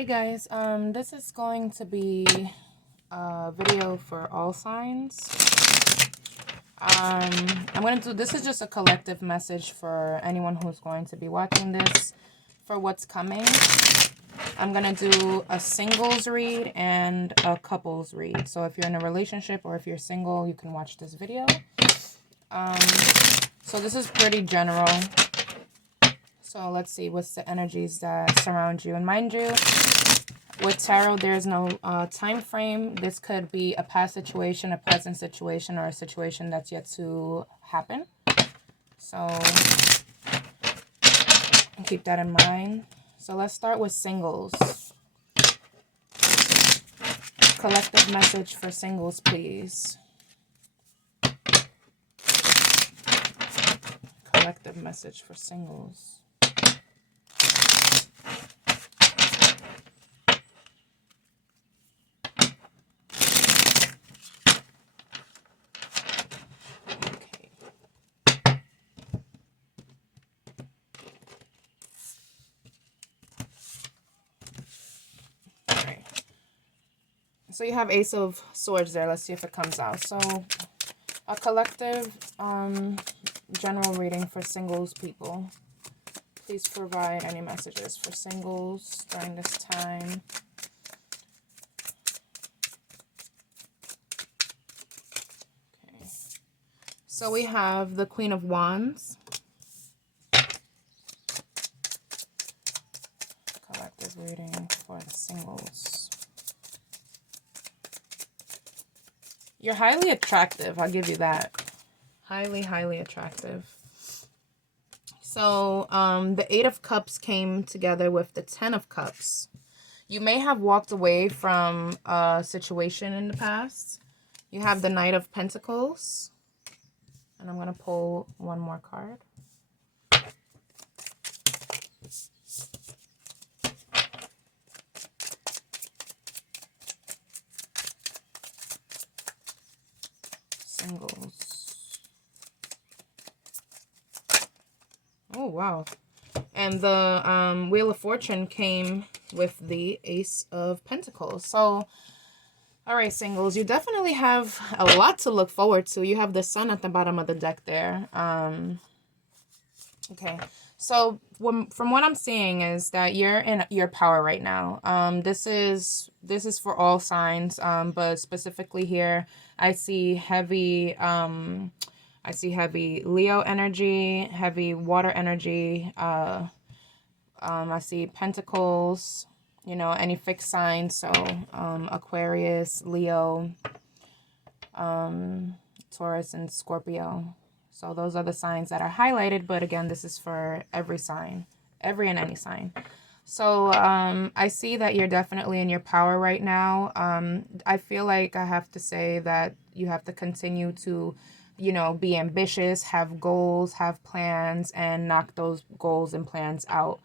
Hey guys, this is going to be a video for all signs. I'm going to do, this is just a collective message for anyone who's going to be watching this for what's coming. I'm going to do a singles read and a couples read. So if you're in a relationship or if you're single, you can watch this video. So this is pretty general. So let's see what's the energies that surround you. And mind you, with tarot, there's no time frame. This could be a past situation, a present situation, or a situation that's yet to happen. So keep that in mind. So let's start with singles. Collective message for singles, please. Collective message for singles. So you have Ace of Swords there. Let's see if it comes out. So a collective general reading for singles people. Please provide any messages for singles during this time. Okay. So we have the Queen of Wands. Collective reading for the singles. You're highly attractive. I'll give you that. Highly, highly attractive. So, the Eight of Cups came together with the Ten of Cups. You may have walked away from a situation in the past. You have the Knight of Pentacles. And I'm going to pull one more card. Singles. Oh, wow. And the Wheel of Fortune came with the Ace of Pentacles. So, all right, singles, you definitely have a lot to look forward to. You have the Sun at the bottom of the deck there. Okay. So from what I'm seeing is that you're in your power right now. This is for all signs, but specifically here, I see heavy Leo energy, heavy water energy. I see Pentacles, you know, any fixed signs. So Aquarius, Leo, Taurus, and Scorpio. So those are the signs that are highlighted, but again, this is for every sign, every and any sign. So I see that you're definitely in your power right now. I feel like I have to say that you have to continue to, you know, be ambitious, have goals, have plans, and knock those goals and plans out.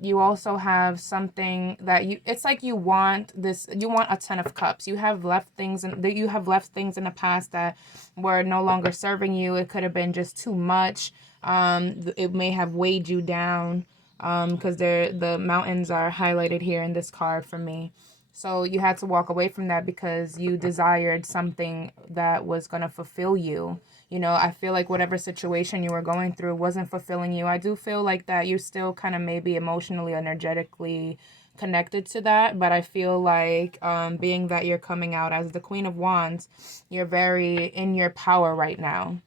You also have something that it's like you want a Ten of Cups. You have left things in the past that were no longer serving you. It could have been just too much. It may have weighed you down, because the mountains are highlighted here in this card for me. So you had to walk away from that because you desired something that was going to fulfill you. You know, I feel like whatever situation you were going through wasn't fulfilling you. I do feel like that you're still kind of maybe emotionally, energetically connected to that. But I feel like being that you're coming out as the Queen of Wands, you're very in your power right now.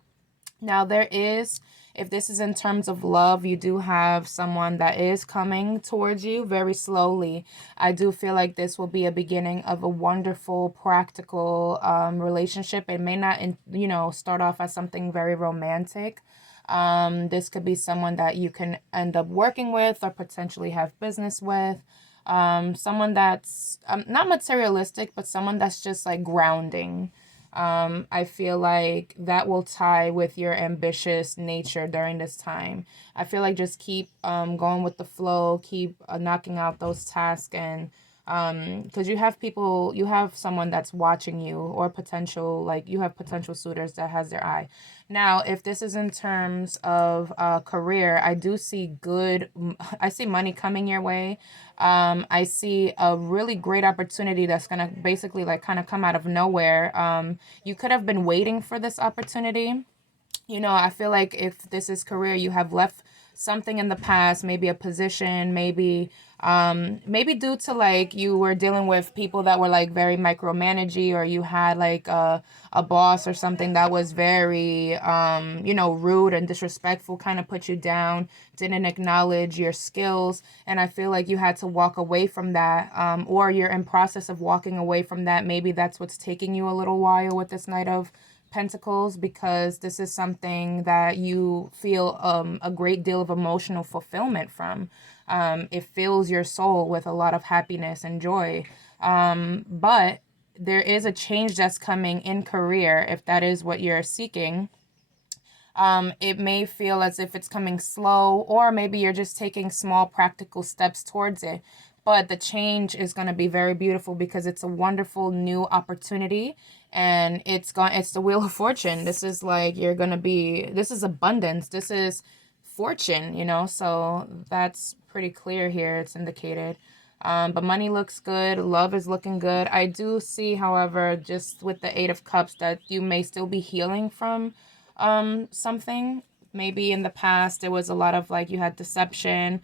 Now there is, if this is in terms of love, you do have someone that is coming towards you very slowly. I do feel like this will be a beginning of a wonderful, practical relationship. It may not, you know, start off as something very romantic. This could be someone that you can end up working with or potentially have business with. Someone that's not materialistic, but someone that's just like grounding. I feel like that will tie with your ambitious nature during this time. I feel like just keep going with the flow, keep knocking out those tasks, and Because you have people, you have someone that's watching you, or potential, like you have potential suitors that has their eye. Now, if this is in terms of career, I do see I see money coming your way. I see a really great opportunity that's gonna basically like kind of come out of nowhere. You could have been waiting for this opportunity. You know, I feel like if this is career, you have left something in the past, maybe a position, maybe due to like you were dealing with people that were like very micromanagey, or you had like a boss or something that was very you know, rude and disrespectful, kind of put you down, didn't acknowledge your skills, and I feel like you had to walk away from that, or you're in process of walking away from that. Maybe that's what's taking you a little while with this Knight of Pentacles, because this is something that you feel a great deal of emotional fulfillment from. It fills your soul with a lot of happiness and joy. But there is a change that's coming in career, if that is what you're seeking. It may feel as if it's coming slow, or maybe you're just taking small practical steps towards it. But the change is going to be very beautiful, because it's a wonderful new opportunity, and it's the Wheel of Fortune. This is like this is abundance. This is fortune, you know, so that's pretty clear here. It's indicated. But money looks good. Love is looking good. I do see, however, just with the Eight of Cups, that you may still be healing from something. Maybe in the past there was a lot of like, you had deception.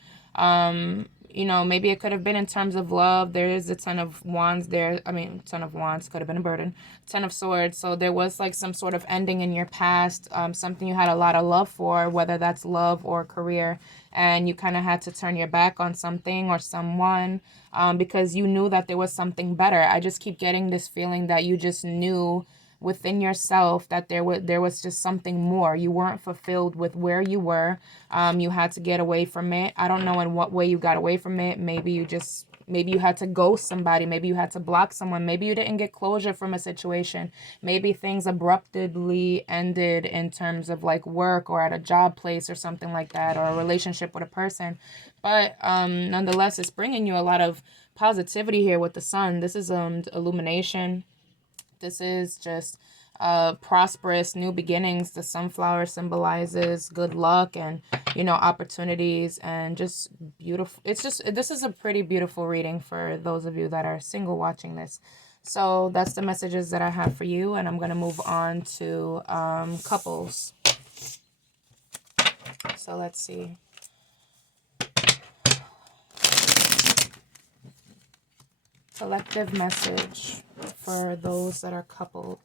You know, maybe it could have been in terms of love. There is a Ten of Wands there. I mean, Ten of Wands could have been a burden. Ten of Swords. So there was like some sort of ending in your past, something you had a lot of love for, whether that's love or career, and you kind of had to turn your back on something or someone, because you knew that there was something better. I just keep getting this feeling that you just knew within yourself that there was just something more. You weren't fulfilled with where you were. You had to get away from it. I don't know in what way you got away from it. Maybe you had to ghost somebody. Maybe you had to block someone. Maybe you didn't get closure from a situation. Maybe things abruptly ended in terms of like work, or at a job place or something like that, or a relationship with a person. But nonetheless, it's bringing you a lot of positivity here with the Sun. This is illumination. This is just prosperous new beginnings. The sunflower symbolizes good luck and, you know, opportunities, and just beautiful. This is a pretty beautiful reading for those of you that are single watching this. So that's the messages that I have for you, and I'm going to move on to couples. So let's see. Collective message for those that are coupled.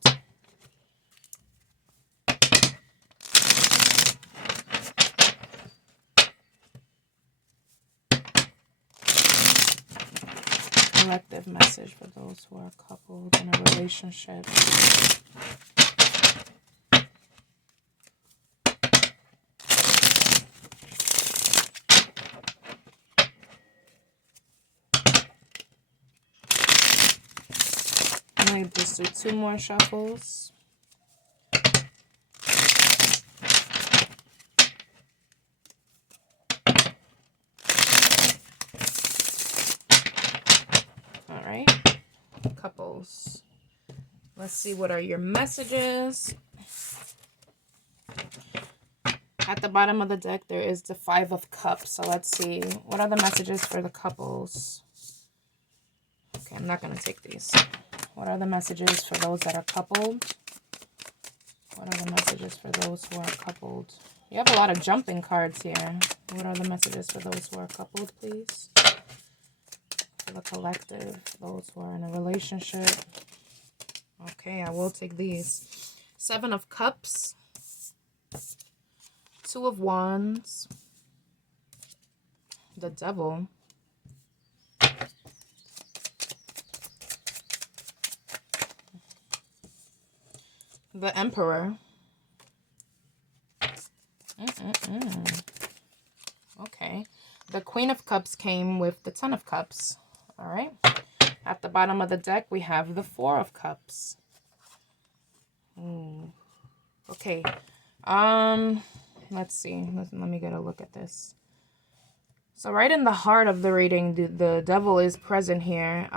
Collective message for those who are coupled in a relationship. I might just do 2 more shuffles. All right, couples. Let's see, what are your messages? At the bottom of the deck, there is the 5 of Cups. So let's see, what are the messages for the couples? Okay, I'm not going to take these. What are the messages for those that are coupled? What are the messages for those who are coupled? You have a lot of jumping cards here. What are the messages for those who are coupled, please? For the collective, those who are in a relationship. Okay, I will take these. 7 of Cups. 2 of Wands. The Devil. The Emperor. Okay. The Queen of Cups came with the 10 of Cups. All right. At the bottom of the deck, we have the 4 of Cups. Ooh. Okay. Let's see. Let me get a look at this. So right in the heart of the reading, the devil is present here.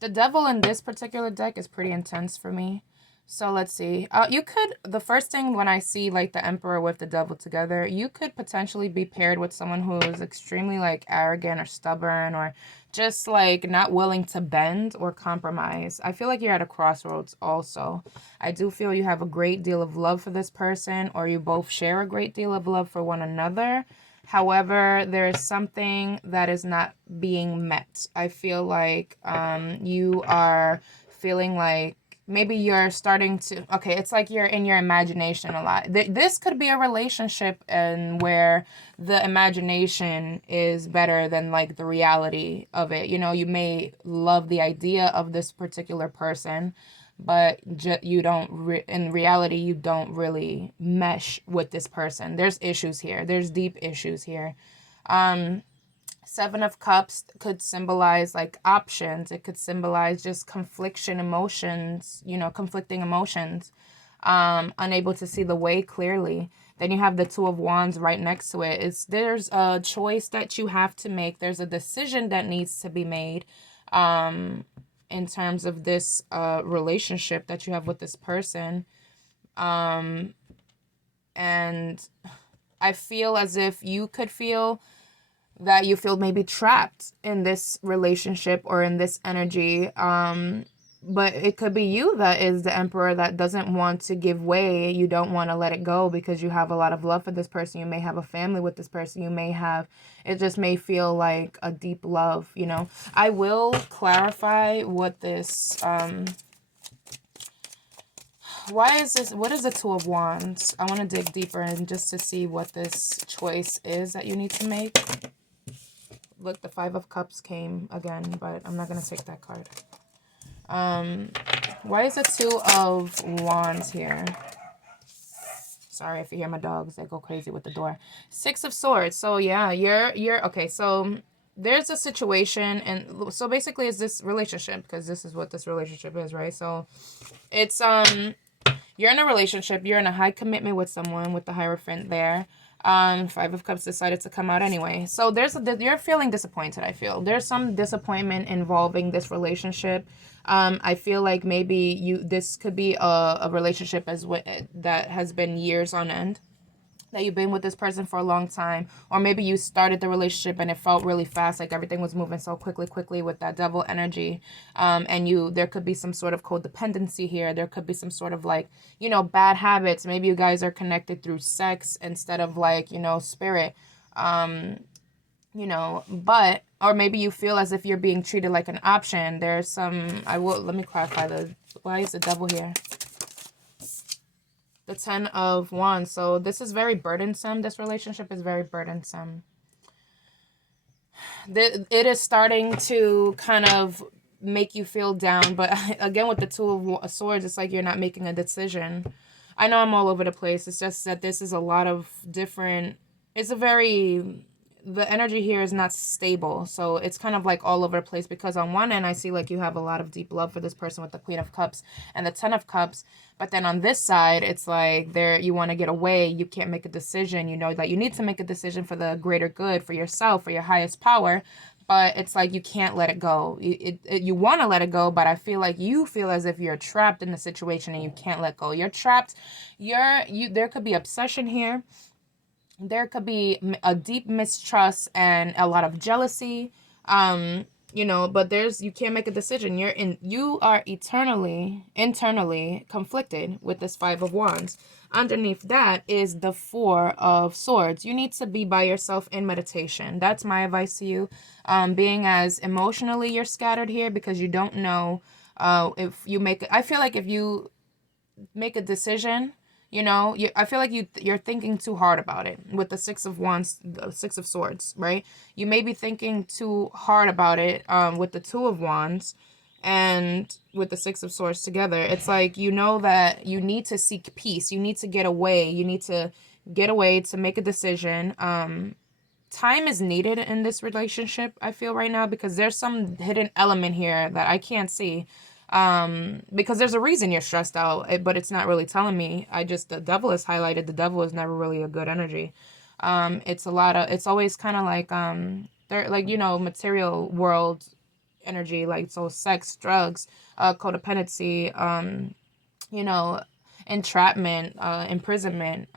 The devil in this particular deck is pretty intense for me. So let's see. The first thing when I see like the Emperor with the devil together, you could potentially be paired with someone who is extremely like arrogant or stubborn or just like not willing to bend or compromise. I feel like you're at a crossroads also. I do feel you have a great deal of love for this person, or you both share a great deal of love for one another. However, there is something that is not being met. I feel like you are feeling like maybe you're starting to, okay, it's like you're in your imagination a lot. This could be a relationship and where the imagination is better than like the reality of it. You know, you may love the idea of this particular person, but you don't in reality you don't really mesh with this person. There's issues here. There's deep issues here. Seven of Cups could symbolize like options. It could symbolize just conflicting emotions, conflicting emotions, unable to see the way clearly. Then you have the Two of Wands right next to it. There's a choice that you have to make. There's a decision that needs to be made. In terms of this relationship that you have with this person. And I feel as if you could feel that you feel maybe trapped in this relationship or in this energy. But it could be you that is the Emperor that doesn't want to give way. You don't want to let it go because you have a lot of love for this person. You may have a family with this person. It just may feel like a deep love, I will clarify what this, what is the Two of Wands? I want to dig deeper and just to see what this choice is that you need to make. Look, the Five of Cups came again, but I'm not going to take that card. Why is the Two of Wands here? Sorry if you hear my dogs, they go crazy with the door. Six of Swords. So yeah, you're okay. So there's a situation, and so basically it's this relationship, because this is what this relationship is, right? So it's you're in a relationship, you're in a high commitment with someone, with the Hierophant there. Five of Cups decided to come out anyway. So you're feeling disappointed, I feel. There's some disappointment involving this relationship. I feel like maybe this could be a relationship that has been years on end, that you've been with this person for a long time, or maybe you started the relationship and it felt really fast, like everything was moving so quickly with that devil energy, and there could be some sort of codependency here. There could be some sort of like, bad habits. Maybe you guys are connected through sex instead of like, spirit, but, or maybe you feel as if you're being treated like an option. Let me clarify why is the devil here? The Ten of Wands. So this is very burdensome. This relationship is very burdensome. It is starting to kind of make you feel down. But again, with the Two of Swords, it's like you're not making a decision. I know I'm all over the place. It's just that this is a lot of different... The energy here is not stable, so it's kind of like all over the place, because on one end I see like you have a lot of deep love for this person with the Queen of Cups and the Ten of Cups, but then on this side it's like you want to get away, you can't make a decision, that you need to make a decision for the greater good, for yourself, for your highest power, but it's like you can't let it go. You want to let it go, but I feel like you feel as if you're trapped in the situation and you can't let go. You're trapped. There could be obsession here. There could be a deep mistrust and a lot of jealousy, but you can't make a decision. You are internally conflicted with this Five of Wands. Underneath that is the Four of Swords. You need to be by yourself in meditation. That's my advice to you. Being as emotionally you're scattered here because you don't know I feel like if you make a decision, I feel like you're thinking too hard about it with the Six of Wands, the Six of Swords, right? You may be thinking too hard about it with the Two of Wands and with the Six of Swords together. It's like that you need to seek peace. You need to get away. You need to get away to make a decision. Time is needed in this relationship, I feel, right now, because there's some hidden element here that I can't see. Because there's a reason you're stressed out, but it's not really telling me. The devil is highlighted. The devil is never really a good energy. It's a lot of, it's always kind of like, they're like, material world energy, like, so sex, drugs, codependency, you know, entrapment, imprisonment,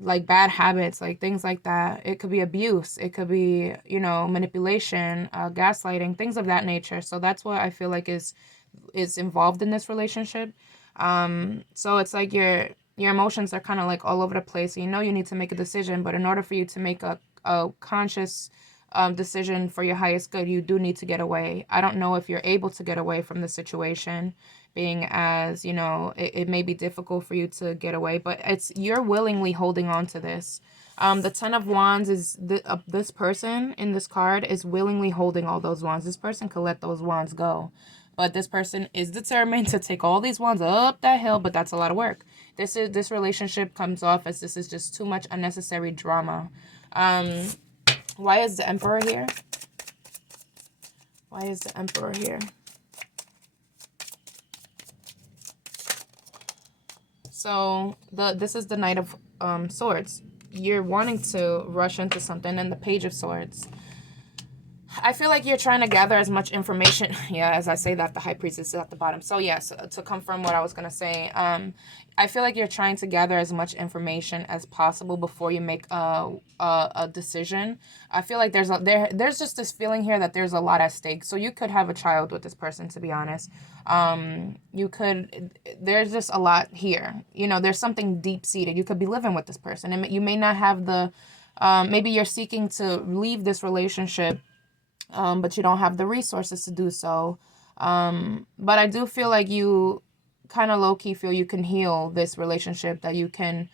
like bad habits, like things like that. It could be abuse. It could be, manipulation, gaslighting, things of that nature. So that's what I feel like is involved in this relationship. So it's like your emotions are kind of like all over the place. You know you need to make a decision, but in order for you to make a conscious decision for your highest good, you do need to get away. I don't know if you're able to get away from the situation, being as, it may be difficult for you to get away, but you're willingly holding on to this. The Ten of Wands is this person in this card is willingly holding all those wands. This person could let those wands go, but this person is determined to take all these wands up that hill, but that's a lot of work. This relationship comes off as this is just too much unnecessary drama. Why is the Emperor here? Why is the Emperor here? So this is the Knight of Swords. You're wanting to rush into something, and the Page of Swords. I feel like you're trying to gather as much information. Yeah, as I say that, the High Priestess is at the bottom. So yes, to confirm what I was going to say, I feel like you're trying to gather as much information as possible before you make a decision. I feel like there's just this feeling here that there's a lot at stake. So you could have a child with this person, to be honest. There's just a lot here. There's something deep-seated. You could be living with this person, and you may not have the, maybe you're seeking to leave this relationship, but you don't have the resources to do so. But I do feel like you kind of low-key feel you can heal this relationship, that you can,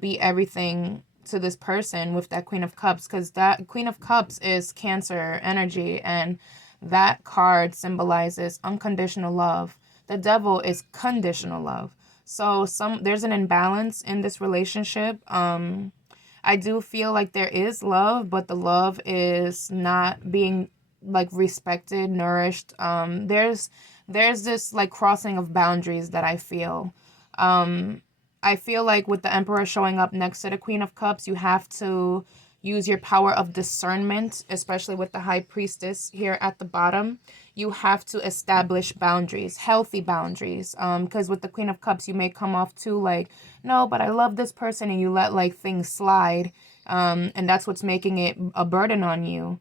be everything to this person with that Queen of Cups, because that Queen of Cups is Cancer energy, and that card symbolizes unconditional love. The Devil is conditional love. So there's an imbalance in this relationship. I do feel like there is love, but the love is not being like respected, nourished. There's this like crossing of boundaries that I feel. I feel like with the Emperor showing up next to the Queen of Cups, you have to use your power of discernment, especially with the High Priestess here at the bottom. You have to establish boundaries, healthy boundaries. Because with the Queen of Cups, you may come off too like, no, but I love this person, and you let like things slide. And that's what's making it a burden on you,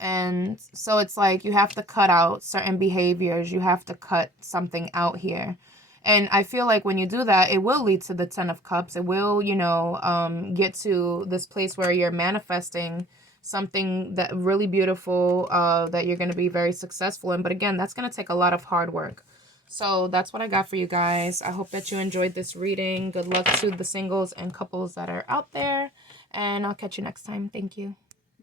and so it's like you have to cut out certain behaviors. You have to cut something out here. And I feel like when you do that, it will lead to the Ten of Cups. It will, get to this place where you're manifesting something that really beautiful, that you're going to be very successful in. But again, that's going to take a lot of hard work. So that's what I got for you guys. I hope that you enjoyed this reading. Good luck to the singles and couples that are out there. And I'll catch you next time. Thank you.